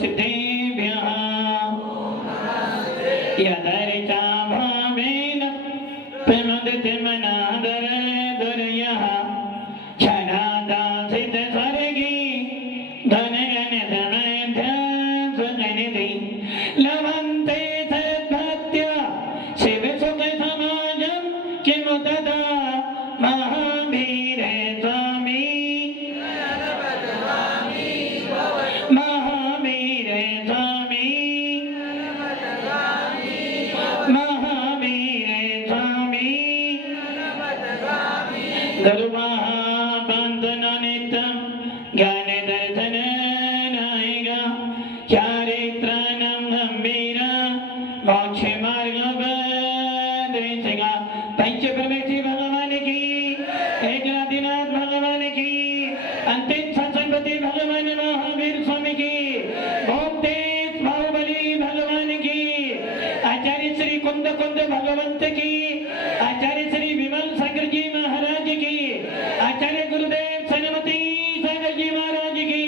सिद्धेभ्यः यदर्चा भावेन प्रमुदित मनादर दुर्यः क्षणादासित स्वर्गी धनगण समध्य सुगनिधि लभन्ते सद्भक्त्या शिव सुख समाजं किमु तदा महावीर स्वामी महावीर स्वामी महावीर स्वामी गुरु महाबंधन नित्यं ज्ञान दर्शन नायिका चारित्राणं गंभीर मोक्ष मार्ग बद्रिका पंच परमेश्वर भगवान की एकनाथनाथ भगवान की अंतिम सत्संगति भगवान महावीर स्वामी की ओम तेज बाहुबली भगवान की आचार्य श्री कुंद कुंद भगवंत की आचार्य श्री विमल सागर जी महाराज की आचार्य गुरुदेव सनमती सागर जी महाराज की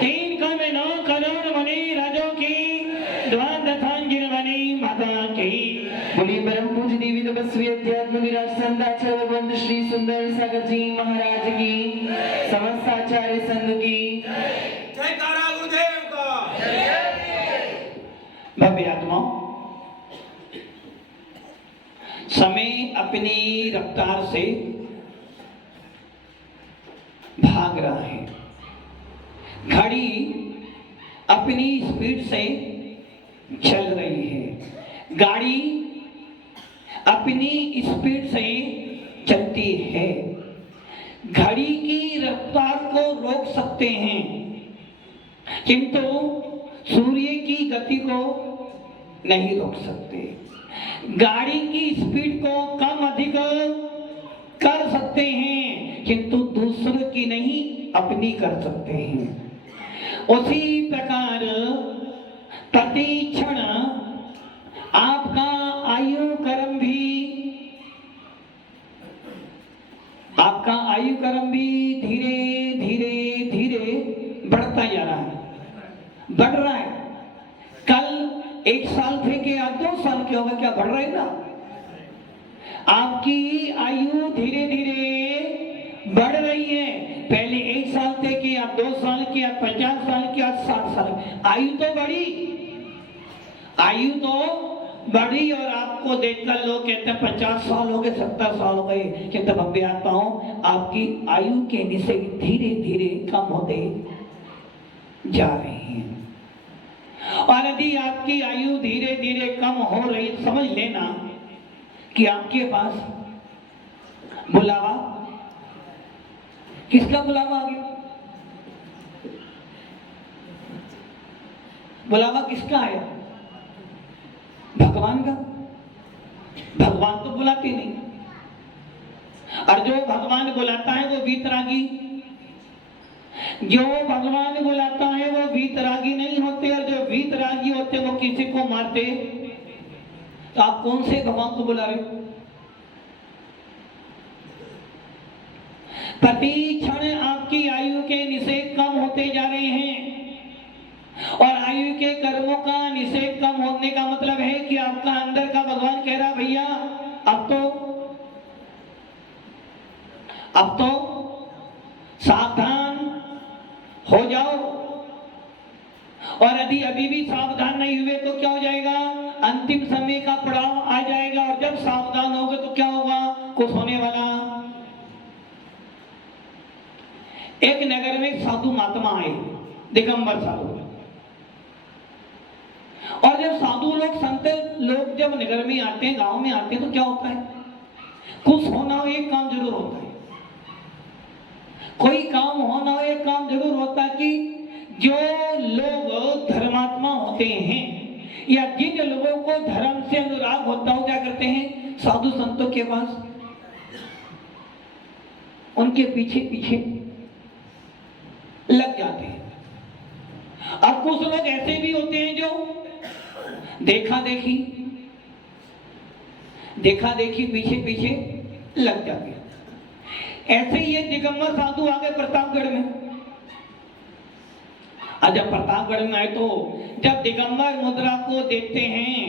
3 करोड़ 9 करोड़ मुनि राजों की द्वादशांगिन वाणी माता की बोलिए परम पूज्य देवी तपस्वी अध्यात्म विराज संताचार्य भगवंत श्री सुंदर सागर जी महाराज की समस्त आचार्य संघ की जयकारा गुरुदेव का भव्य आत्माओं, समय अपनी रफ्तार से भाग रहा है। घड़ी अपनी स्पीड से चल रही है। गाड़ी अपनी स्पीड से चलती है। घड़ी की रफ्तार को रोक सकते हैं, किंतु सूर्य की गति को नहीं रोक सकते। गाड़ी की स्पीड को कम अधिक कर सकते हैं, किंतु दूसरों की नहीं, अपनी कर सकते हैं। उसी प्रकार प्रति क्षण आपका आयु कर्म भी धीरे धीरे धीरे बढ़ता जा रहा है, बढ़ रहा है। कल 1 साल थे कि आज 2 साल के होगा, क्या बढ़ रहा है ना? आपकी आयु धीरे धीरे बढ़ रही है। पहले 1 साल थे कि आप 2 साल के, आप 50 साल के, आप 60 साल। आयु तो बढ़ी, आयु तो बढ़ी। और आपको देखकर लोग कहते हैं 50 साल हो गए, 70 साल हो गए। कहते भव्य आत्माओं, आपकी आयु के निश्चय धीरे धीरे कम होते जा रहे हैं। और यदि आपकी आयु धीरे धीरे कम हो रही, समझ लेना कि आपके पास बुलावा, किसका बुलावा आ गया? बुलावा किसका आया? भगवान का। भगवान तो बुलाते नहीं, और जो भगवान बुलाता है वो वीतरागी, जो भगवान बुलाता है वो वीतरागी नहीं होते, और जो वीतरागी होते वो किसी को मारते। तो आप कौन से भगवान को बुला रहे हो? प्रति क्षण आपकी आयु के निषेध कम होते जा रहे हैं, और आयु के कर्मों का निषेध कम होने का मतलब है कि आपका अंदर का भगवान कह रहा भैया अब तो सावधान हो जाओ। और यदि अभी भी सावधान नहीं हुए तो क्या हो जाएगा? अंतिम समय का पड़ाव आ जाएगा, और जब सावधान होगे तो क्या होगा? कुछ होने वाला। एक नगर में साधु महात्मा आए, दिगंबर साधु। और जब साधु लोग, संत लोग जब नगर में आते हैं, गांव में आते हैं, तो क्या होता है? कुछ होना हो एक काम जरूर होता है, कोई काम होना हो एक काम जरूर होता है कि जो लोग धर्मात्मा होते हैं या जिन लोगों को धर्म से अनुराग होता हो, क्या करते हैं? साधु संतों के पास, उनके पीछे पीछे लग जाते हैं। और कुछ लोग ऐसे भी होते हैं जो देखा देखी पीछे पीछे लग जाते हैं। ऐसे ही ये दिगंबर साधु आ गए प्रतापगढ़ में, आज जब प्रतापगढ़ में आए तो जब दिगंबर मुद्रा को देखते हैं,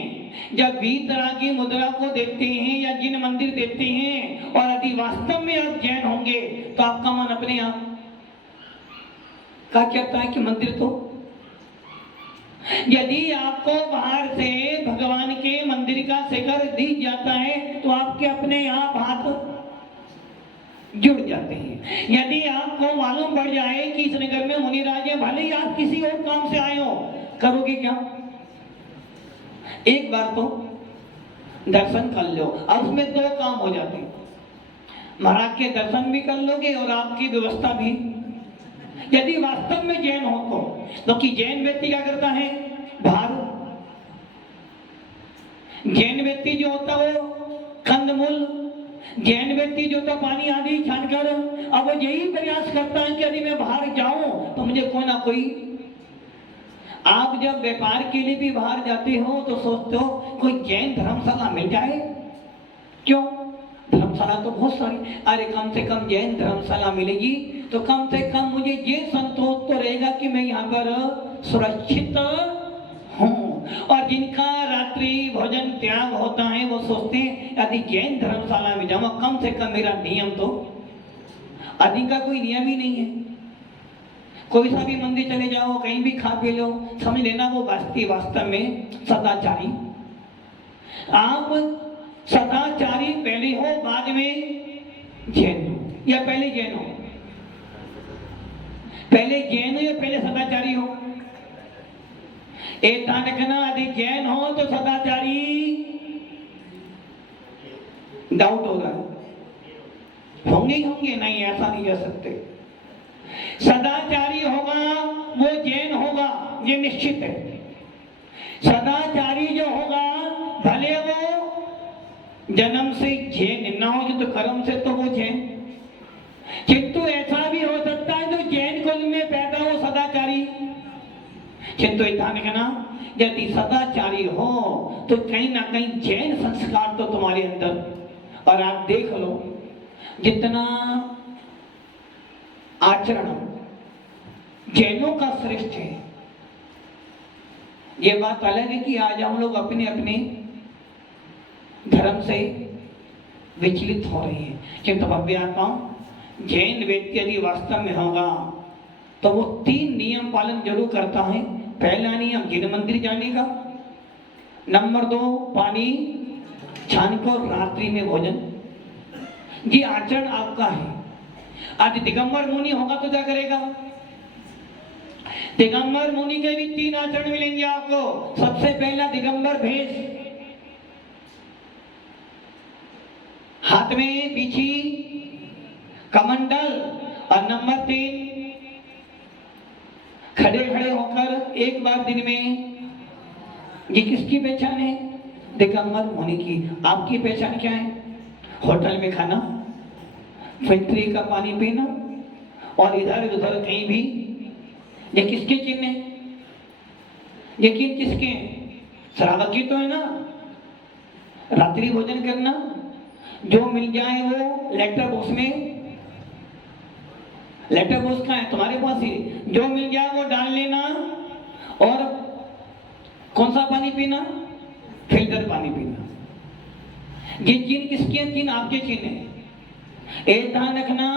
जब वीतरागी मुद्रा को देखते हैं या जिन मंदिर देखते हैं और यदि वास्तव में आप जैन होंगे तो आपका मन अपने आप क्या कहता है कि मंदिर तो, यदि आपको बाहर से भगवान के मंदिर का शिखर दिख जाता है तो आपके अपने आप हाथ जुड़ जाते हैं। यदि आपको मालूम पड़ जाए कि इस नगर में मुनिराज है, भले ही आप किसी और काम से आए हो, करोगे क्या? एक बार तो दर्शन कर लो, अब उसमें दो काम हो जाते हैं, महाराज के दर्शन भी कर लोगे और आपकी व्यवस्था भी। यदि वास्तव में जैन हो तो कि जैन व्यक्ति क्या करता है, बाहर जैन व्यक्ति जो होता है वो कंदमूल, जैन व्यक्ति जो होता पानी आदि छानकर, अब वो यही प्रयास करता है कि यदि मैं बाहर जाऊं तो मुझे कोई ना कोई। आप जब व्यापार के लिए भी बाहर जाते हो तो सोचते हो कोई जैन धर्मशाला मिल जाए, क्यों? धर्मशाला तो बहुत सारी, अरे कम से कम जैन धर्मशाला मिलेगी तो कम से कम मुझे ये संतोष तो रहेगा कि मैं यहाँ पर सुरक्षित हूँ। और जिनका रात्रि भोजन त्याग होता है वो सोचते हैं यदि जैन धर्मशाला में जाऊँ कम से कम मेरा नियम तो, आदि का कोई नियम ही नहीं है, कोई सा भी मंदिर चले जाओ, कहीं भी खा पी लो, समझ लेना वो वास्तव में सदाचारी। आप सदाचारी पहले हो बाद में जैन हो, या पहले जैन हो? पहले जैन हो या पहले सदाचारी हो? एक तानकना यदि जैन हो तो सदाचारी डाउट हो रहा है, होंगे ही होंगे, नहीं ऐसा नहीं कह सकते। सदाचारी होगा वो जैन होगा, ये निश्चित है। सदाचारी जो होगा भले वो जन्म से जैन ना हो, जो तो कर्म से तो वो जैन, किंतु ऐसा भी हो सकता है जो जैन कुल में पैदा हो सदाचारी। किंतु ध्यान रखना, यदि सदाचारी हो तो कहीं ना कहीं जैन संस्कार तो तुम्हारे अंदर। और आप देख लो जितना आचरण जैनों का श्रेष्ठ है, ये बात अलग है कि आज हम लोग अपने अपने धर्म से विचलित हो रहे हैं। किंतु भव्यात्माओं, जैन व्यक्ति यदि वास्तव में होगा तो वो 3 नियम पालन जरूर करता है। पहला नियम जिन मंदिर जाने का, नंबर 2 पानी छान को रात्रि में भोजन, ये आचरण आपका है। आज दिगंबर मुनि होगा तो क्या करेगा? दिगंबर मुनि के भी 3 आचरण मिलेंगे आपको। सबसे पहला दिगंबर भेष, हाथ में पीछी कमंडल, और नंबर 3 खड़े खड़े होकर एक बार दिन में। ये किसकी पहचान है? दिगंबर मुनि की। आपकी पहचान क्या है? होटल में खाना, फिल्टरी का पानी पीना और इधर उधर कहीं भी। ये किसके चिन्ह है? ये किसके हैं? श्रावक की तो है ना। रात्रि भोजन करना, जो मिल जाए वो लेटर बॉक्स में, लेटर बॉक्स का है तुम्हारे पास ही, जो मिल जाए वो डाल लेना। और कौन सा पानी पीना? फिल्टर पानी पीना। ये चिन्ह किसके हैं? चिन्ह आपके चिन्ह है। एक ध्यान रखना,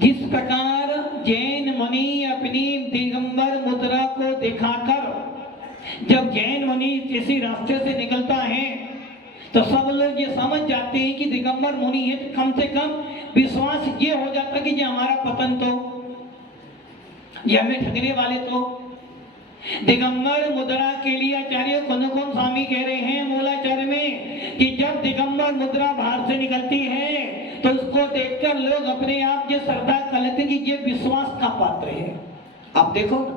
जिस प्रकार जैन मुनि अपनी दिगंबर मुद्रा को दिखाकर जब जैन मुनि किसी रास्ते से निकलता है तो सब लोग ये समझ जाते हैं कि दिगंबर मुनि है, तो कम से कम विश्वास ये हो जाता कि ये हमारा पतन तो, ये हमें ठगने वाले तो। दिगंबर मुद्रा के लिए आचार्य कौन स्वामी कह रहे हैं मूलाचार्य में कि जब दिगंबर मुद्रा बाहर से निकलती है तो उसको देखकर लोग अपने आप ये श्रद्धा कर लेते कि ये विश्वास का पात्र है। आप देखो ना,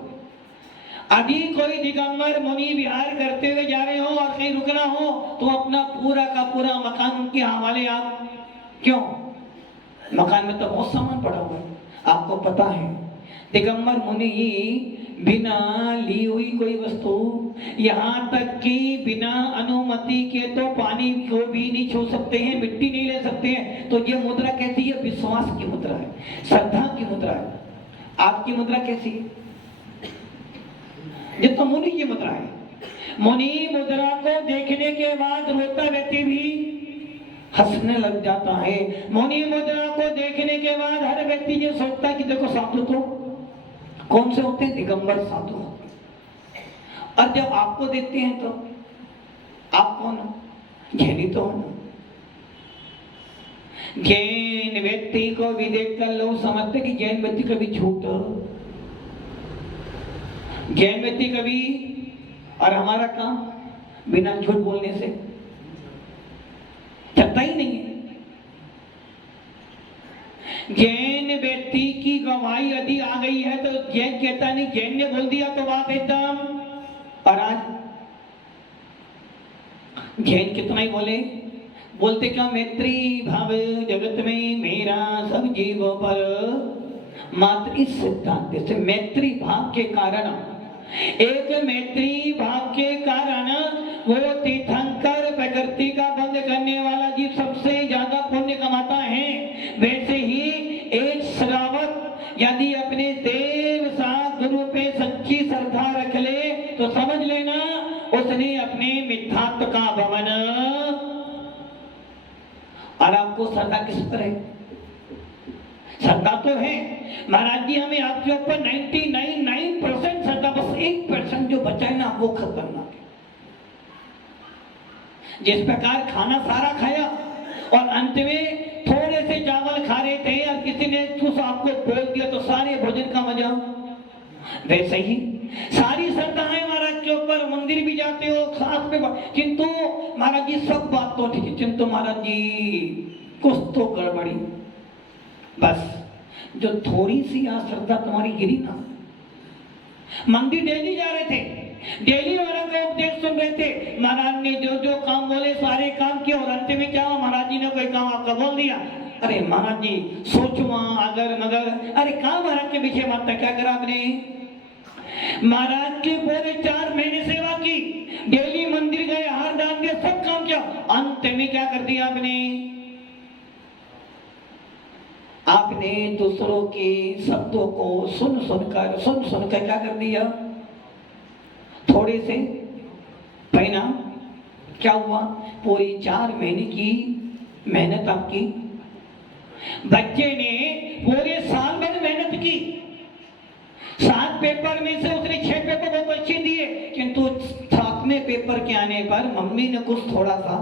यदि कोई दिगंबर मुनि विहार करते हुए जा रहे हो और कहीं रुकना हो तो अपना पूरा का पूरा मकान उनके हवाले आप, क्यों? मकान में तो बहुत सामान पड़ा हुआ है, आपको पता है। दिगंबर मुनि बिना ली हुई कोई वस्तु, यहाँ तक कि बिना अनुमति के तो पानी को भी नहीं छू सकते हैं, मिट्टी नहीं ले सकते हैं। तो ये मुद्रा कैसी है? विश्वास की मुद्रा है, श्रद्धा की मुद्रा है। आपकी मुद्रा कैसी है? ये तो मुनि की मुद्रा है। मुनि मुद्रा को देखने के बाद रोता व्यक्ति भी हंसने लग जाता है। मुनि मुद्रा को देखने के बाद हर व्यक्ति ये सोचता है कि देखो साधु तो कौन से होते हैं, दिगंबर साधु। और जब आपको देखते हैं तो आप कौन हो, जैनी तो हो ना। जैन व्यक्ति को भी देखकर लोग समझते कि जैन व्यक्ति कभी झूठ, जैन व्यक्ति कभी, और हमारा काम बिना झूठ बोलने से चलता ही नहीं है। जैन व्यक्ति की गवाही यदि आ गई है तो जैन कहता नहीं, जैन ने बोल दिया तो बात एकदम। और आज जैन कितना ही बोलते क्या, मैत्री भाव जगत में मेरा सब जीवों पर। मात्र इस सिद्धांत से मैत्री भाव के कारण, एक मैत्री भाव के कारण वो तीर्थंकर प्रकृति का बंद करने वाला जीव सबसे ज्यादा पुण्य कमाता है। वैसे ही एक श्रावक यदि अपने देव साथ गुरु पे सच्ची श्रद्धा रख ले तो समझ लेना उसने अपने मिथ्यात्व का भवन। और आपको श्रद्धा किस पर है? श्रद्धा तो है महाराज जी, हमें आपके ऊपर 99% श्रद्धा, बस 1% जो बचा है ना वो खतरनाक है। जिस प्रकार खाना सारा खाया और अंत में थोड़े से चावल खा रहे थे और किसी ने कुछ आपको बोल दिया तो सारे भोजन का मजा, वैसे ही सारी श्रद्धाएं महाराज के ऊपर, मंदिर भी जाते हो साथ में, किंतु महाराज जी सब बात तो ठीक है, किंतु महाराज जी कुछ तो गड़बड़ी। बस जो थोड़ी सी यहाँ श्रद्धा तुम्हारी गिरी ना, मंदिर डेली जा रहे थे, डेली महाराज का उपदेश सुन रहे थे, महाराज ने जो जो काम बोले सारे काम किए और अंत में क्या हुआ, महाराज जी ने कोई काम आपका बोल दिया, अरे महाराज जी सोचो अगर मगर, अरे कहाँ महाराज के पीछे मारता, क्या करा आपने? महाराज के पूरे 4 महीने सेवा की, डेली मंदिर गए, हार दान दिया, सब काम किया, अंत में क्या कर दिया आपने दूसरों के शब्दों को सुन सुनकर क्या कर दिया? थोड़े से परिणाम क्या हुआ? पूरी 4 महीने की मेहनत आपकी, बच्चे ने पूरे साल भर मेहनत की, 7 पेपर में से उसने 6 पेपर बहुत अच्छे दिए, किंतु 7वें पेपर के आने पर मम्मी ने कुछ थोड़ा सा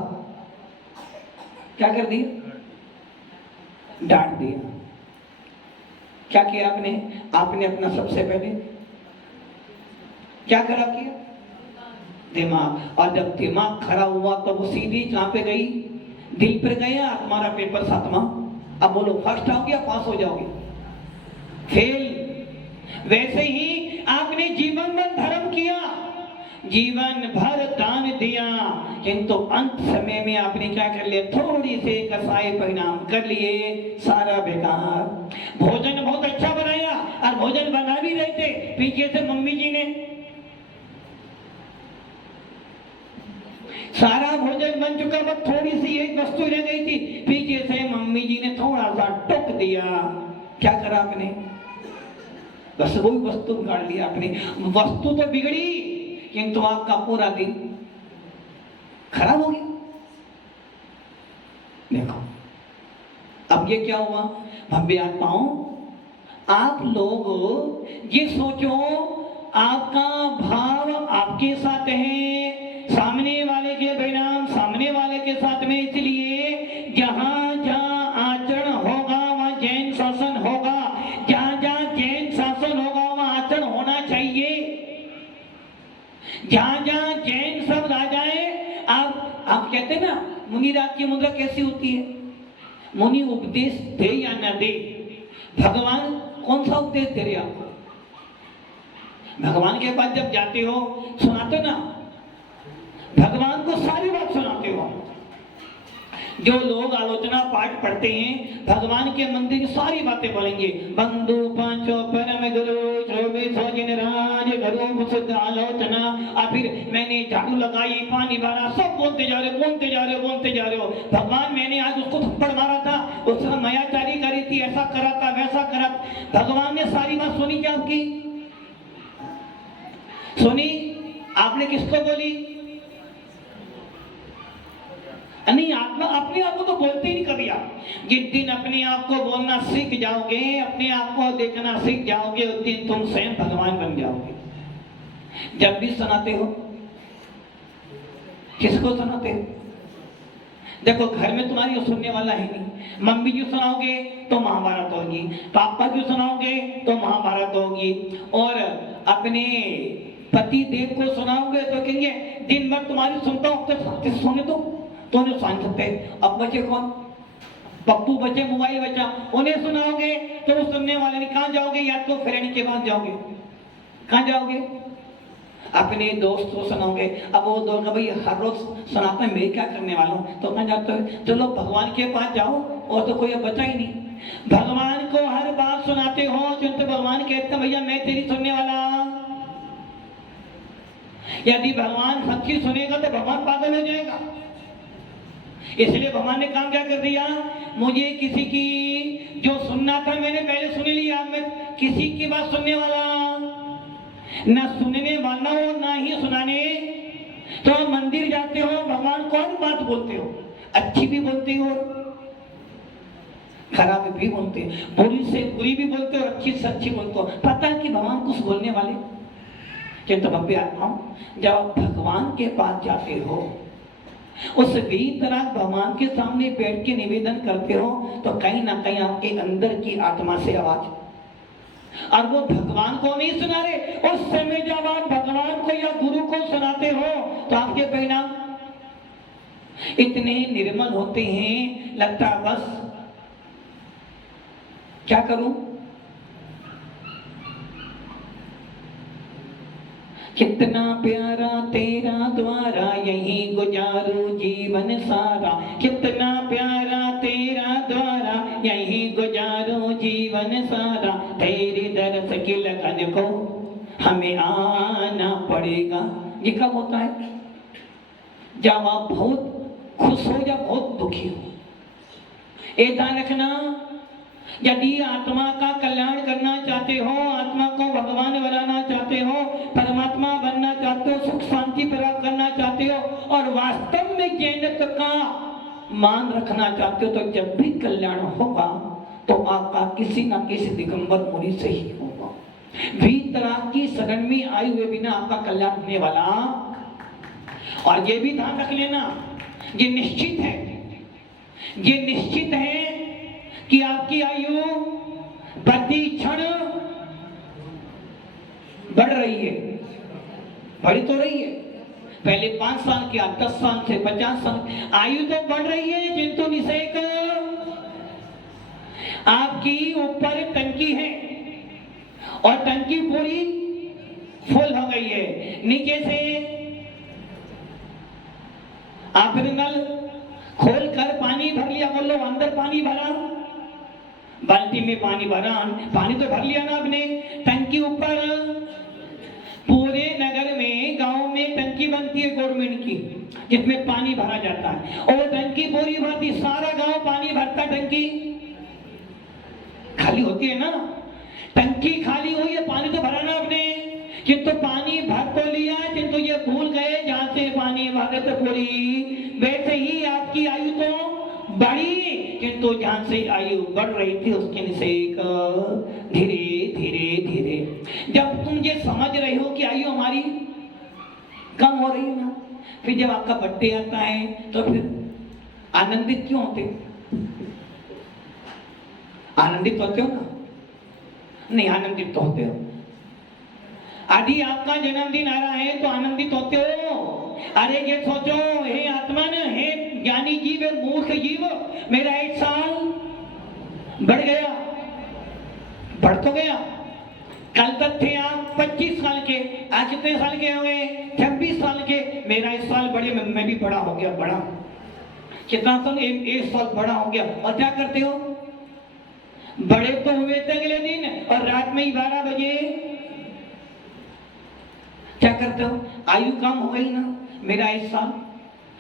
क्या कर दिया? डांट दिया। क्या किया आपने अपना सबसे पहले क्या खराब किया? दिमाग। और जब दिमाग खराब हुआ तो वो सीधी कहां पे गई? दिल पर गया। तुम्हारा पेपर 7वां, अब बोलो फर्स्ट आओगे या पास हो जाओगे? फेल। वैसे ही आपने जीवन भर धर्म किया, जीवन भर दान दिया, किंतु अंत समय में आपने क्या कर लिया? थोड़ी से कसाई परिणाम कर लिए, सारा बेकार। भोजन बहुत अच्छा बनाया और भोजन बना भी रहे थे, पीछे से मम्मी जी ने सारा भोजन बन चुका, बस थोड़ी सी एक वस्तु रह गई थी, पीछे से मम्मी जी ने थोड़ा सा टोक दिया। क्या करा आपने? बस वही वस्तु बिगाड़ लिया आपने। वस्तु तो बिगड़ी किंतु आपका पूरा दिन खराब हो गया। देखो अब ये क्या हुआ? भव्य आत्माओं, आप लोग ये सोचो आपका भाव आपके साथ है, सामने वाले के परिणाम सामने वाले के साथ में, इसलिए जहां जहां आचरण होगा वहां जैन शासन होगा, जहां जहां जैन शासन होगा वहां आचरण होना चाहिए। जहां जहां जैन शब्द आ जाए, आप कहते हैं ना मुनिराज की मुद्रा कैसी होती है? मुनि उपदेश दे या न दे, भगवान कौन सा उपदेश दे रहे आपको? भगवान के पास जब जाते हो सुनाते ना, भगवान को सारी बात सुनाते हो। जो लोग आलोचना पाठ पढ़ते हैं भगवान के मंदिर की सारी बातें बोलेंगे, बंधु पांचों परम गुरु राज गुरु शुद्ध आलोचना, और फिर मैंने झाड़ू लगाई, पानी भरा, सब बोलते जा रहे हो। भगवान मैंने आज उसको थप्पड़ मारा था, उसने मायाचारी करी थी, ऐसा करा था वैसा करा। भगवान ने सारी बात सुनी क्या आपकी? सुनी? आपने किसको बोली? नहीं, आत्मा अपने आप को तो बोलते ही नहीं कभी आप। जिस दिन अपने आप को बोलना सीख जाओगे, अपने आप को देखना सीख जाओगे, उस दिन तुम स्वयं भगवान बन जाओगे। जब भी सुनाते हो, किसको सुनाते हो? देखो, घर में तुम्हारी सुनने वाला है नहीं। मम्मी जी सुनाओगे तो महाभारत होगी, पापा जी सुनाओगे तो महाभारत होगी, और अपने पति देव को सुनाओगे तो कहेंगे दिन भर तुम्हारी सुनता हूं, तो सुने तो नहीं सुन सकते। अब बचे कौन? पप्पू बचे, मोबाइल बचा, उन्हें सुनाओगे तो वो सुनने वाले नहीं। कहां जाओगे? या तो फ्रेंड के पास जाओगे। कहां जाओगे? अपने दोस्त को सुनाओगे। अब वो दोस्त का भाई हर रोज सुनाता है, मैं क्या करने वाला हूँ, तो कहां जाते हो? चलो भगवान के पास जाओ, और तो कोई अब बचा ही नहीं। भगवान को हर बात सुनाते हो तो भगवान कहते हैं भैया मैं तेरी सुनने वाला। यदि भगवान सच्ची सुनेगा तो भगवान पागल हो जाएगा। इसलिए भगवान ने काम क्या कर दिया? मुझे किसी की जो सुनना था मैंने पहले सुन लिया, मैं किसी की बात सुनने वाला ना सुनने वाला हो ना ही सुनाने। तो मंदिर जाते हो, भगवान कौन बात बोलते हो? अच्छी भी बोलते हो, खराब भी बोलते हो, बुरी से बुरी भी बोलते हो, अच्छी से अच्छी बोलते हो। पता है कि भगवान कुछ बोलने वाले। किंतु मैं भी आता हूं, जब भगवान के पास जाते हो, उस भी तरह भगवान के सामने बैठ के निवेदन करते हो, तो कहीं ना कहीं आपके अंदर की आत्मा से आवाज, और वो भगवान को नहीं सुना रहे। उस समय जब आप भगवान को या गुरु को सुनाते हो तो आपके परिणाम इतने निर्मल होते हैं, लगता है बस क्या करूं, कितना प्यारा तेरा द्वारा यहीं गुजारूं जीवन सारा। कितना प्यारा तेरा द्वारा यहीं गुजारूं जीवन सारा। तेरे दर्श की लगन को हमें आना पड़ेगा। ये कब होता है? जब आप बहुत खुश हो या बहुत दुखी हो। एक ध्यान रखना, यदि आत्मा का कल्याण करना चाहते हो, आत्मा को भगवान बनाना चाहते हो, परमात्मा बनना चाहते हो, सुख शांति प्राप्त करना चाहते हो, और वास्तव में जैनत्व का मान रखना चाहते हो, तो जब भी कल्याण होगा तो आपका किसी न किसी दिगंबर मुनि से ही होगा। भी तरह की शरण में आए हुए बिना आपका कल्याण होने वाला। और ये भी ध्यान रख लेना, ये निश्चित है, ये निश्चित है कि आपकी आयु प्रति क्षण बढ़ रही है, बढ़ी तो रही है। पहले 5 साल किया, 10 साल से 50 साल, आयु तो बढ़ रही है, किंतु निषेक आपकी ऊपर टंकी है और टंकी पूरी फुल हो गई है। नीचे से आपने नल खोल कर पानी भर लिया, बोलो अंदर पानी भरा, बाल्टी में पानी भरा, पानी तो भर लिया ना आपने। टंकी ऊपर, पूरे नगर में गांव में टंकी बनती है गवर्नमेंट की, जिसमें पानी भरा जाता है, और टंकी पूरी भरती, सारा गांव पानी भरता, टंकी खाली होती है ना। टंकी खाली हुई है, पानी तो भरा ना आपने, किंतु पानी भर तो लिया, किंतु ये भूल गए जहां से पानी भरे तो पूरी। वैसे ही आपकी आयु तो बढ़ी, किंतु जहां से आयु बढ़ रही थी उसके निषेक धीरे धीरे धीरे। जब तुम ये समझ रहे हो कि आयु हमारी कम हो रही है ना, फिर जब आपका बर्थडे आता है तो फिर आनंदित क्यों होते? आनंदित होते हो ना? नहीं, आनंदित तो होते हो। यदि आपका जन्मदिन आ रहा है तो आनंदित होते हो। अरे ये सोचो, हे आत्मन, हे ज्ञानी जीव, मूर्ख जीव, मेरा 1 साल बढ़ गया, बढ़ तो गया। कल तक थे आप 25 साल के, आज कितने साल के हो गए? 26 साल के। मेरा 1 साल बढ़े, मैं भी बड़ा हो गया, बड़ा। कितना साल? 1 साल बड़ा हो गया। और क्या करते हो? बड़े तो हुए थे अगले दिन, और रात में ही 12 बजे क्या करते हो? आयु कम हो गई ना, मेरा 1 साल।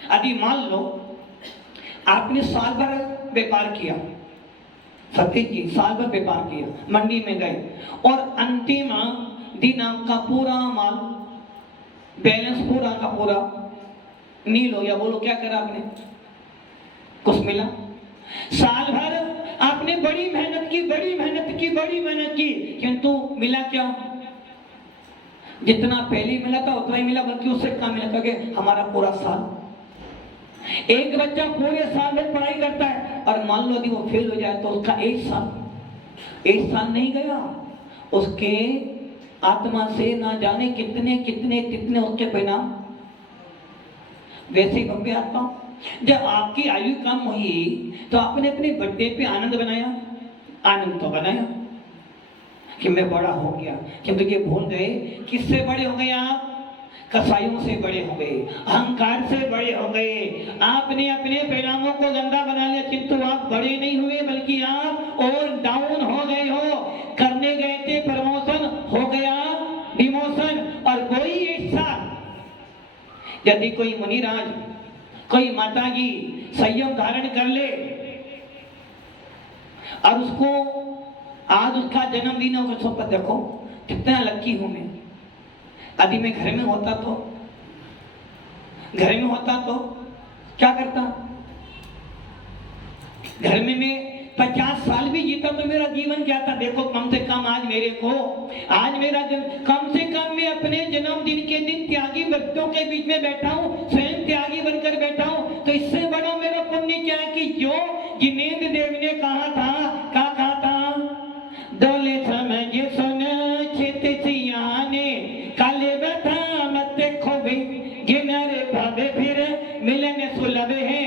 यदि मान लो आपने साल भर व्यापार किया, सतीश जी साल भर व्यापार किया, मंडी में गए, और अंतिम दिन आपका पूरा माल बैलेंस पूरा का पूरा नील हो गया। बोलो क्या करा आपने? कुछ मिला? साल भर आपने बड़ी मेहनत की, बड़ी मेहनत की, बड़ी मेहनत की, किंतु मिला क्या? जितना पहले मिला था उतना ही मिला, बल्कि उससे कम मिला। क्योंकि हमारा पूरा साल, एक बच्चा पूरे साल में पढ़ाई करता है और मान लो यदि वो फेल हो जाए तो उसका एक साल नहीं गया, उसके आत्मा से ना जाने कितने कितने कितने उसके परिणाम। वैसे ही बम्बे आता हूं, जब आपकी आयु कम हुई तो आपने अपने बर्थडे पे आनंद बनाया? आनंद तो बनाया कि मैं बड़ा हो गया, किंतु ये भूल गए किससे बड़े हो गए आप? कसाईयों से बड़े हो गए, अहंकार से बड़े हो गए। आपने अपने परिणामों को गंदा बना लिया, किंतु आप बड़े नहीं हुए, बल्कि आप और डाउन हो गए हो। करने गए थे प्रमोशन, हो गया डिमोशन। और कोई एक साथ यदि कोई मुनिराज, कोई माता जी संयम धारण कर ले और उसको आज उसका जन्मदिन हो, उसको पर देखो कितना लकी हूं मैं। यदि मैं घर में होता तो क्या करता? घर में मैं 50 साल भी जीता तो मेरा जीवन क्या था? देखो कम से कम आज मेरा कम से कम मैं अपने जन्मदिन के दिन त्यागी व्यक्तियों के बीच में बैठा हूँ, स्वयं त्यागी बनकर बैठा हूँ। तो इससे बड़ा मेरा पुण्य क्या है कि जो जिनेंद्र देव ने कहा था डोले समझ सुन चित सियाने काले बता मत खोबे गिनरे भावे फिर मिलन सुलभ है।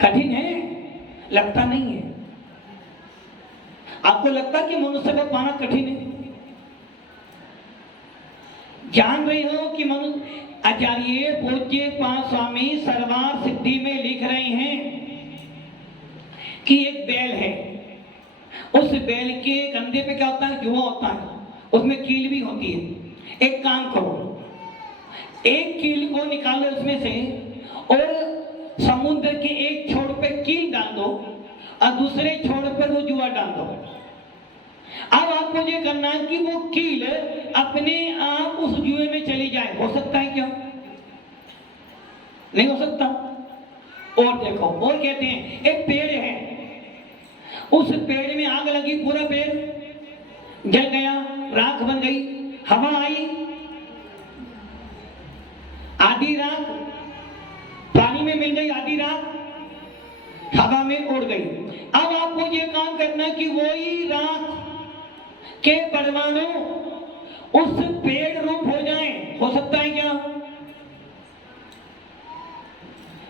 कठिन है, लगता नहीं है। आपको लगता कि मनुष्य को पाना कठिन है? जान रही हो कि मनुष्य आचार्य पूज्य पांच स्वामी सर्वार सिद्धि में लिख रहे हैं कि एक बैल है, उस बैल के कंधे पे क्या होता है? जुआ होता है, उसमें कील भी होती है। एक काम करो, एक कील को निकालो उसमें से और समुद्र के एक छोर पे कील डाल दो और दूसरे छोर पर वो जुआ डाल दो। अब आपको ये करना है कि वो कील अपने आप उस जुए में चली जाए। हो सकता है क्या? नहीं हो सकता। और देखो, और कहते हैं एक पेड़ है, उस पेड़ में आग लगी, पूरा पेड़ जल गया, राख बन गई। हवा आई, आधी राख पानी में मिल गई, आधी राख हवा में उड़ गई। अब आपको ये काम करना कि वही राख के परमाणु उस पेड़ रूप हो जाएं। हो सकता है क्या?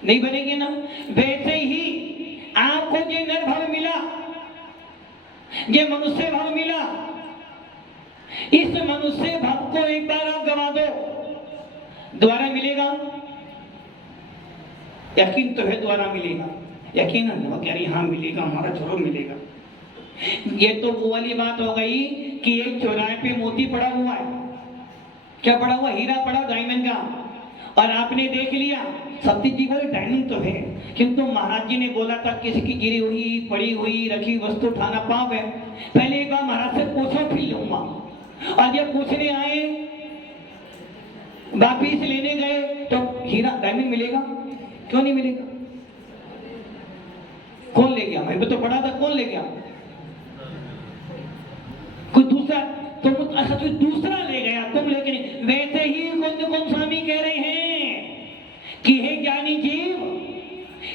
नहीं बनेंगे ना। वैसे ही आपको ये नर भाव मिला, ये मनुष्य भाव मिला, इस मनुष्य भाव को एक बार आप गवा दो, दोबारा मिलेगा? यकीन तो है दोबारा मिलेगा, यकीन है कह रही हाँ मिलेगा, हमारा जरूर मिलेगा। ये तो वो वाली बात हो गई कि एक चौराहे पे मोती पड़ा हुआ है, क्या पड़ा हुआ? हीरा पड़ा, डायमंड का, और आपने देख लिया। सत्य जी बोले डायमंड तो है, किंतु महाराज जी ने बोला था किसी की गिरी हुई, पड़ी हुई, रखी वस्तु उठाना पाप है। पहले एक बार महाराज से पूछो फिर लूंगा। और जब पूछने आए, वापिस लेने गए तो हीरा डायमंड मिलेगा? क्यों नहीं मिलेगा? कौन ले गया? मैं तो पढ़ा था, कौन ले गया? कोई दूसरा, तुम अच्छा कोई दूसरा ले गया, तुम लेके नहीं। वैसे ही कुंद स्वामी कह रहे हैं कि हे ज्ञानी जीव,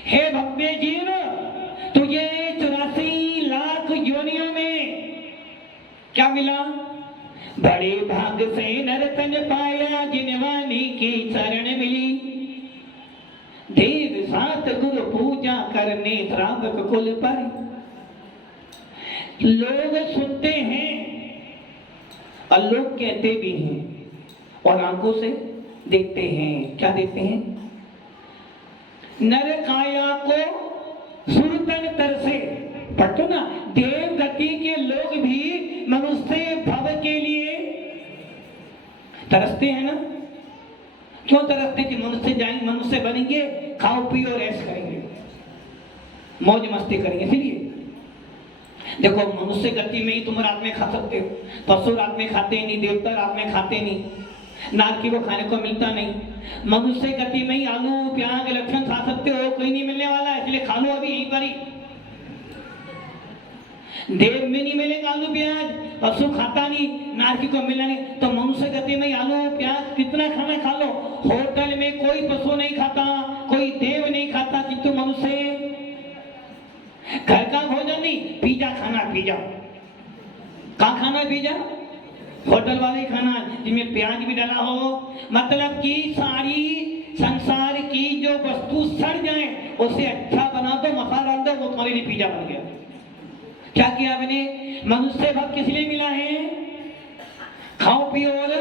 हे भव्य जीव, तुझे 84 लाख योनियों में क्या मिला? बड़े भाग से नरतन पाया जिनवानी की शरण मिली। देव सात गुरु पूजा करने श्रावक कुल पर। लोग सुनते हैं और लोग कहते भी हैं और आंखों से देखते हैं। क्या देखते हैं? नर काया को सुरतन तरसे। पढ़ो ना, देव गति के लोग भी मनुष्य भव के लिए तरसते हैं ना। क्यों तरसते? कि मनुष्य जाएंगे, मनुष्य बनेंगे, खाओ पियो और ऐश करेंगे, मौज मस्ती करेंगे। इसलिए देखो, मनुष्य गति में ही तुम रात में खा सकते हो, पशु रात में खाते नहीं, देवता रात में खाते नहीं। नारकी को खाने को मिलता नहीं। मनुष्य गति में ही आलू प्याज लक्षण खा सकते हो, कोई नहीं मिलने वाला है, इसलिए खा लो अभी यहीं पर ही। देव में नहीं मिलेगा आलू प्याज, पशु खाता नहीं, नारकी को मिलना नहीं, तो मनुष्य गति में आलू प्याज कितना खाना खा लो। होटल में कोई पशु नहीं खाता, कोई देव नहीं खाता, किंतु मनुष्य घर का भोजन नहीं, पिज्जा खाना, पिज्जा कहाँ खाना है, पिज्जा होटल वाले ही खाना जिसमें प्याज भी डाला हो। मतलब कि सारी संसार की जो वस्तु सड़ जाए उसे अच्छा बना दो, मसाला डाल दो, वो तुम्हारे लिए पिज्जा बन गया। क्या किया आपने? मनुष्य भाव किस लिए मिला है? खाओ पियो और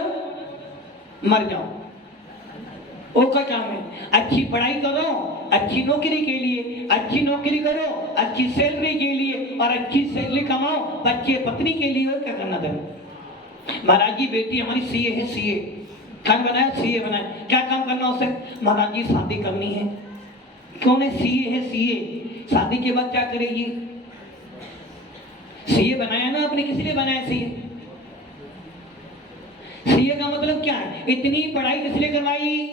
मर जाओ, वो का काम है। अच्छी पढ़ाई करो, अच्छी नौकरी के लिए, अच्छी नौकरी करो, अच्छी सैलरी के लिए, और अच्छी सैलरी कमाओ बच्चे पत्नी के लिए। और क्या करना था? महाराज जी बेटी हमारी सीए है, सीए खान बनाया, सीए बनाया, क्या काम करना उसे? महाराज जी शादी करनी है। कौन है? सीए है, सीए। शादी के बाद क्या करेगी? सीए बनाया ना आपने, किस लिए बनाया सीए? सीए का मतलब क्या है? इतनी पढ़ाई किस लिए करवाई?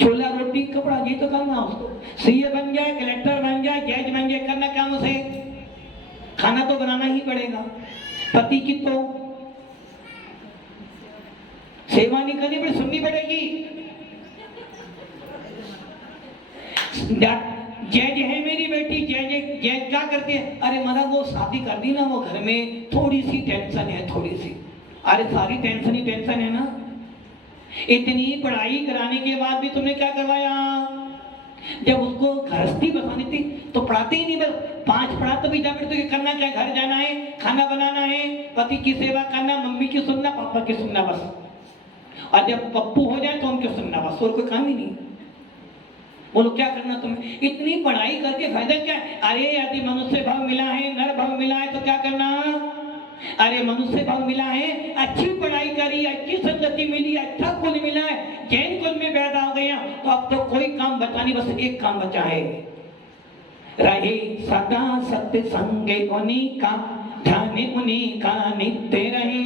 छोला रोटी कपड़ा, ये तो करना उसको। सीए बन जाए, कलेक्टर बन जाए, जज बन जाए, करना काम उसे? खाना तो बनाना ही पड़ेगा। पति की तो सेवा नहीं करनी पड़े, सुननी पड़ेगी। जज है मेरी बेटी, जज जज क्या करती है? अरे महाराज वो शादी कर दी ना, वो घर में थोड़ी सी टेंशन है, थोड़ी सी। अरे सारी टेंशन ही टेंशन है ना। इतनी पढ़ाई कराने के बाद भी तुमने क्या करवाया? जब उसको गृहस्थी बसानी थी तो पढ़ाते ही नहीं, बस 5 पढ़ा तो भी जा बेटे, तो करना क्या? घर जाना है, खाना बनाना है, पति की सेवा करना, मम्मी की सुनना, पापा की सुनना, बस। और जब पप्पू हो जाए तो उनके सुनना, बस, और कोई काम ही नहीं। बोलो क्या करना तुम्हें? इतनी पढ़ाई करके फायदा क्या है? अरे यदि मनुष्य भाव मिला है, नर भाव मिला है, तो क्या करना? अरे मनुष्य भाव मिला है, अच्छी पढ़ाई करी, अच्छी संगति मिली, अच्छा कुल मिला है, जैन कुल में पैदा हो गया, तो अब तो कोई काम बचा नहीं, बस एक काम बचा है। रहे सदा सत्य संगे उन्हीं का, ध्यान उन्हीं का नित्य रहे,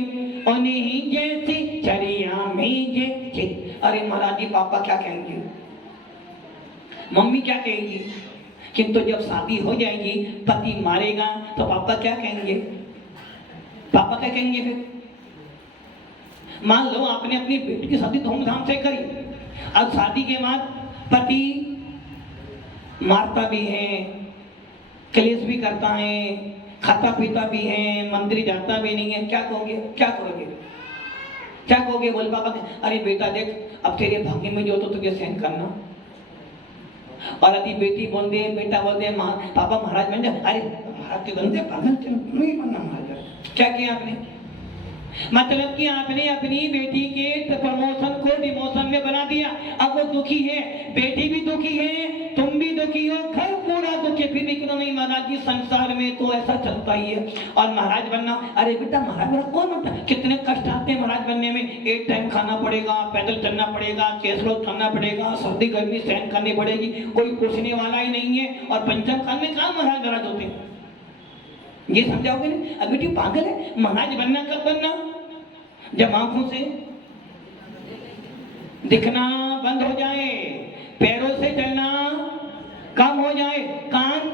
उन्हीं जैसी चरिया में जे। अरे महाराज जी पापा क्या कहेंगे, मम्मी क्या कहेगी? किंतु जब शादी हो जाएगी, पति मारेगा, तो पापा क्या कहेंगे? पापा क्या कहेंगे फिर? मान लो आपने अपनी बेटी की शादी धूमधाम से करी, अब शादी के बाद पति मारता भी है, क्लेश भी करता है, खाता पीता भी है, मंदिर जाता भी नहीं है, क्या कहोगे? क्या करोगे? क्या कहोगे? बोल पापा अरे बेटा देख, अब तेरे भाग्य में जो तो तुझे सहन करना। और यदि बेटी बोल दे, बेटा बोल दे, पापा महाराज बन जाए, अरे महाराज के बंदे पागल, नहीं बनना महाराज। क्या किया आपने? मतलब कि आपने अपनी बेटी के प्रमोशन को डिमोशन में बना दिया। अब वो दुखी है, बेटी भी दुखी है, तुम भी दुखी हो, घर पूरा दुखी, फिर भी क्यों नहीं? महाराज जी संसार में तो ऐसा चलता ही है। और महाराज बनना, अरे बेटा महाराज बनना कौन बनता है? कितने कष्ट आते हैं महाराज बनने में। एक टाइम खाना पड़ेगा, पैदल चलना पड़ेगा, केसरों खाना पड़ेगा, सर्दी गर्मी सहन करनी पड़ेगी, कोई पूछने वाला ही नहीं है। और पंचम काल में कहाँ महाराज महाराज होते हैं? ये समझाओगे ना? अब बेटी पागल है, महाराज बनना कब बनना? जब आंखों से दिखना बंद हो जाए, पैरों से चलना कम हो जाए, कान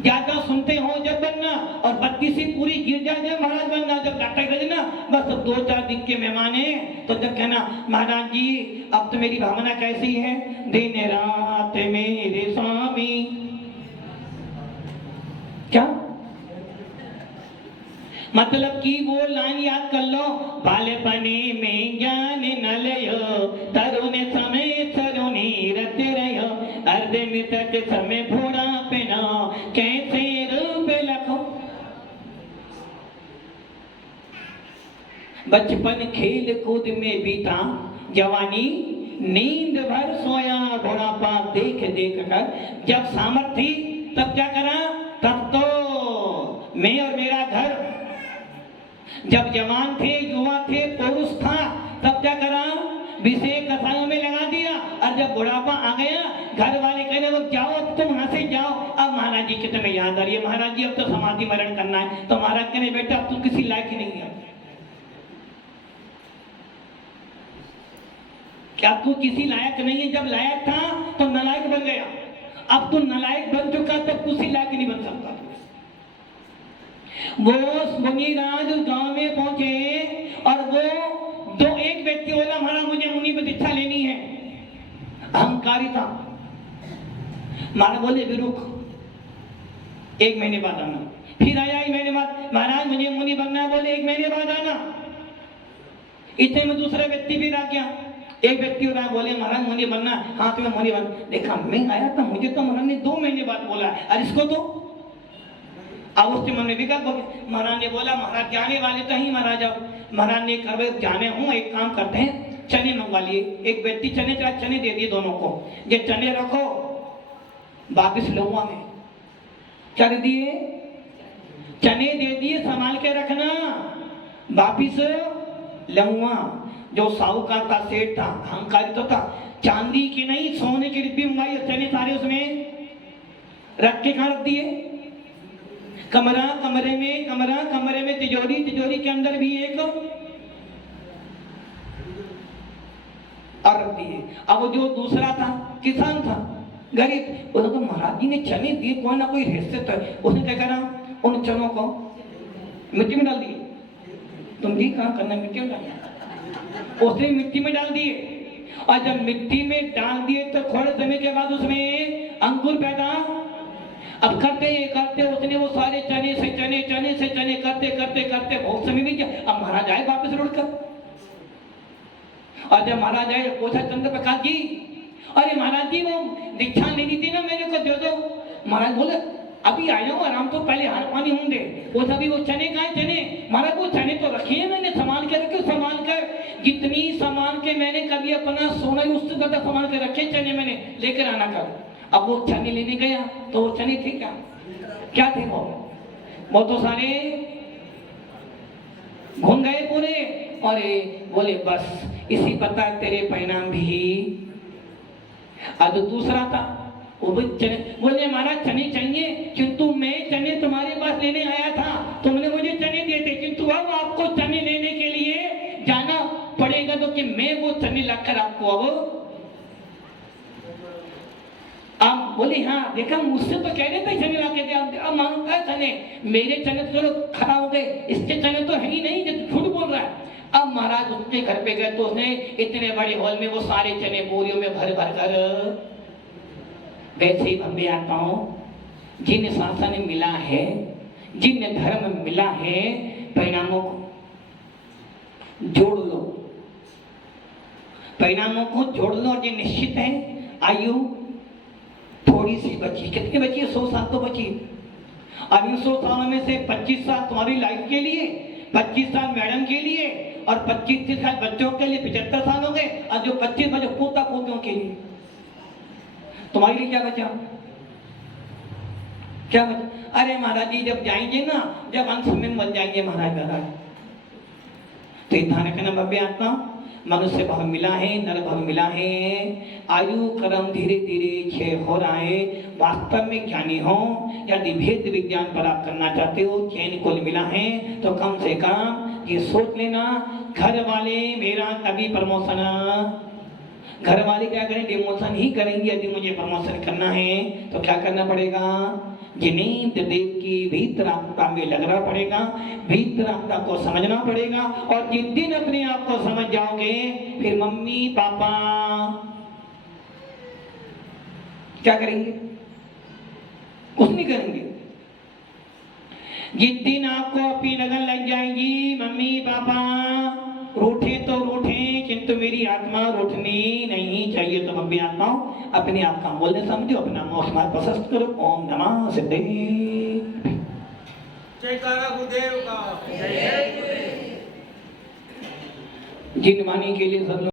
ज्यादा सुनते हो जब बनना, और बत्ती सी पूरी गिर जाए जब महाराज बनना। जब डॉक्टर कहे ना बस 2-4 दिन के मेहमान हैं, तो जब कहना महाराज जी अब तो मेरी भावना कैसी है? दिन रात मेरे स्वामी। क्या मतलब कि वो लाइन याद कर लो, बालपने में ज्ञान न लयो, तरुण समय तरुणी रत रहो, अर्ध मृतक समय भूड़ा पेना, कैसे रूप लखो। बचपन खेल कूद में बीता, जवानी नींद भर सोया, बुढ़ापा देख देख कर। जब सामर्थ्य थी तब क्या करा? तब तो मैं और मेरा घर। जब जवान थे, युवा थे, पुरुष था, तब क्या करा? विषय कसायों में लगा दिया। और जब बुढ़ापा आ गया, घर वाले कहने वो जाओ, अब तुम वहां से जाओ। अब महाराज जी की तुम्हें याद आ रही है, महाराज जी अब तो समाधि मरण करना है। तो महाराज कहने बेटा अब तुम किसी लायक ही नहीं है। कि अब तू किसी लायक नहीं है। जब लायक था तो नालायक बन गया, अब तू नालायक बन चुका तब किसी लायक नहीं बन सकता। वो मुनिराज गांव में पहुंचे और वो दो एक व्यक्ति बोला महाराज मुझे मुनि पर दीक्षा लेनी है, अहंकारी था। महाराज बोले भी रुक, 1 महीने बाद आना। फिर आया 1 महीने बाद, महाराज मुझे मुनि बनना है, बोले 1 महीने बाद आना। इतने में दूसरा व्यक्ति भी आ गया, एक व्यक्ति हो रहा बोले महाराज मुनि बनना, हाँ तुम्हें मुनि बन। देखा मैं आया था, मुझे तो महाराज ने 2 महीने बाद बोला है, और इसको तो। अब उसके मन में विकल्प हो गया। महाराज ने बोला महाराज जाने वाले तो ही महाराज, अब महाराज ने कर जाने हूँ, एक काम करते हैं चने मंगवा लिए। एक व्यक्ति चने चने दे दिए दोनों को, ये चने रखो वापिस लऊंगा मैं। क्या दे दिए? चने दे दिए, संभाल के रखना, वापिस लऊंगा। जो साहूकार था, सेठ था, अहंकारी तो था, चांदी की नहीं सोने की डिब्बी मंगाई, चने सारे उसमें रख के कहाँ रख दिए? कमरे में तिजोरी के अंदर भी एक और रख दिए। अब जो दूसरा था किसान था, गरीब, उसने तो महाराज जी ने चने दिए, कोई ना कोई हैसियत है। उसने क्या करा, उन चनों को मिट्टी में डाल दिए। तुम भी कहाँ करना, मिट्टी में डाल, उसने मिट्टी में डाल दिए। और जब मिट्टी में डाल दिए तो थोड़े समय के बाद उसमें अंकुर पैदा। अब करते उसने वो सारे चने से चने करते बहुत समय भी गया। अब महाराज आए वापस लौट कर, और जब महाराज आए पूछा चंद्र प्रकाश जी, अरे महाराज जी वो दीक्षा लेनी थी ना, मेरे को दे दो। महाराज बोले अभी आया हूँ, आराम तो पहले हार पानी होंगे। वो सभी वो चने कहाँ चने? महाराज वो चने तो रखे हैं मैंने, संभाल के रखे, संभाल कर जितनी संभाल के मैंने कभी अपना सोना ही उससे ज्यादा संभाल के रखे चने मैंने, लेकर आना कर। अब वो चने लेने गया तो वो चने थे क्या थे? वो तो सारे घूम गए पूरे। और बोले बस इसी पता है तेरे परिणाम भी। अब दूसरा था वो भी चने, बोले महाराज चने चाहिए, किंतु मैं चने तुम्हारे पास लेने आया था, तुमने मुझे चने दिए थे, किंतु अब आपको चने लेने के लिए जाना पड़ेगा, तो कि मैं वो चने लाकर आपको अब बोले हाँ देखा, मुझसे तो कह रहे थे चने लाके दे, अब मांगता है चने, मेरे चने तो चलो खराब हो गए, इसके चने तो है ही नहीं, जो झूठ बोल रहा है। अब महाराज उसके घर पे गए तो उसने इतने बड़े हॉल में वो सारे चने बोरियों में भर भर कर, वैसे ही भव्य आत्माओं, जिन शासन मिला है, जिन धर्म मिला है, परिणामों को जोड़ लो, परिणामों को जोड़ लो। और ये निश्चित है आयु थोड़ी सी बची, कितनी बची? 100 साल तो बची। अब इन 100 सालों में से 25 साल तुम्हारी लाइफ के लिए, 25 साल मैडम के लिए, और 25 साल बच्चों के लिए, 75 साल हो गए। और जो 25 बच्चे पोता पोतियों के लिए, तुम्हारे लिए क्या बचा? क्या बचा? अरे महाराज जी जब जाएंगे ना, जब अंत समय में बन जाएंगे महाराज, तो ध्यान रखना भव्य आत्मा, मनुष्य भाव मिला है, नर भाव मिला है, आयु कर्म धीरे धीरे क्षय हो रहा है। वास्तव में ज्ञानी हो, यदि भेद विज्ञान प्राप्त करना चाहते हो, चैन कुल मिला है, तो कम से कम ये सोच लेना, घर वाले मेरा कभी प्रमोशन, घर वाले क्या करें? डिमोशन ही करेंगे। यदि मुझे प्रमोशन करना है तो क्या करना पड़ेगा? जिनेन्द्र देव की भीतरात्मा में लगना पड़ेगा, भीतरात्मा को समझना पड़ेगा। और जिस दिन अपने आप को समझ जाओगे, फिर मम्मी पापा क्या करेंगे? कुछ नहीं करेंगे। जिस दिन आपको अपनी लगन लग जाएगी, मम्मी पापा रूठे तो रूठे, किंतु मेरी आत्मा रूठनी नहीं चाहिए। तो मम्मी आत्माओं अपने आप का बोलने समझो, अपना मोक्ष मार्ग प्रशस्त करो। ओम नमः सिद्धे। जयकारा गुरुदेव का। जिन वाणी के लिए सब लोग